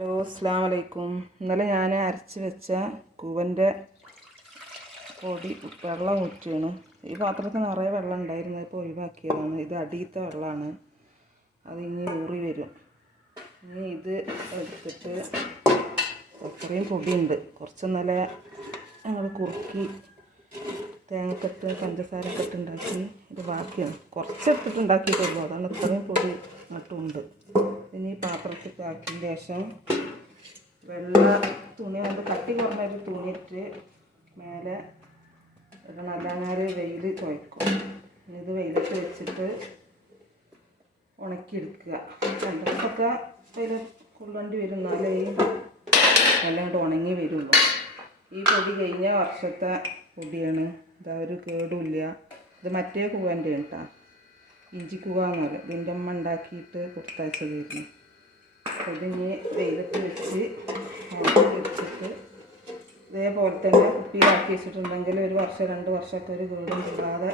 Hello, അസ്സലാമു അലൈക്കും. ഇന്നലെ ഞാൻ അരച്ച് വെച്ച കൂവൻ്റെ പൊടി വെള്ളം ഊറ്റുകയാണ്. ഈ പാത്രത്തിൽ നിറയെ വെള്ളം ഉണ്ടായിരുന്നു, ഇപ്പോൾ ഒഴിവാക്കിയതാണ്. ഇത് അടിയത്തെ വെള്ളമാണ്, അത് ഇനി ഊറി വരും. ഇനി ഇത് എടുത്തിട്ട് അത്രയും പൊടിയുണ്ട്, കുറച്ച് ഇന്നലെ ഞങ്ങൾ കുറുക്കി തേങ്ങക്കെട്ട് പഞ്ചസാരയൊക്കെ ഇട്ട് ഉണ്ടാക്കി. ഇത് ബാക്കിയാണ്, കുറച്ചെടുത്തിട്ട് ഉണ്ടാക്കിയിട്ടുള്ളൂ, അതാണ് ഇത്രയും പൊടി മറ്റുണ്ട്. ഇനി പാത്രത്തിൽ ആക്കിയതിന് ശേഷം വെള്ള തുണി കൊണ്ട് കട്ടി കുറഞ്ഞൊരു തുണിയിട്ട് മേലെ ഇടണം, അല്ലാഞ്ഞാൽ വെയിൽ തുഴക്കും. ഇത് വെയിലത്ത് വെച്ചിട്ട് ഉണക്കിയെടുക്കുക. രണ്ട് ദിവസമൊക്കെ അതിൽ കൊള്ളേണ്ടി വരും, എന്നാലേ ഈ എല്ലാം കൊണ്ട് ഉണങ്ങി വരുള്ളൂ. ഈ പൊടി കഴിഞ്ഞ വർഷത്തെ പൊടിയാണ്, ഇതാ ഒരു കേടുമില്ല. ഇത് മറ്റേ കൂവൻ്റെ കേട്ടോ, ഇഞ്ചി കൂവാന്ന് പറയും. ഇതിൻ്റെ അമ്മ ഉണ്ടാക്കിയിട്ട് കൊടുത്തയച്ചതായിരുന്നു. അപ്പോൾ ഇതിന് വെയിലത്ത് വെച്ച് വെച്ചിട്ട് ഇതേപോലെ തന്നെ കുപ്പിയിലാക്കി വെച്ചിട്ടുണ്ടെങ്കിൽ ഒരു വർഷം 2 വർഷമൊക്കെ ഒരു കേടും കൂടാതെ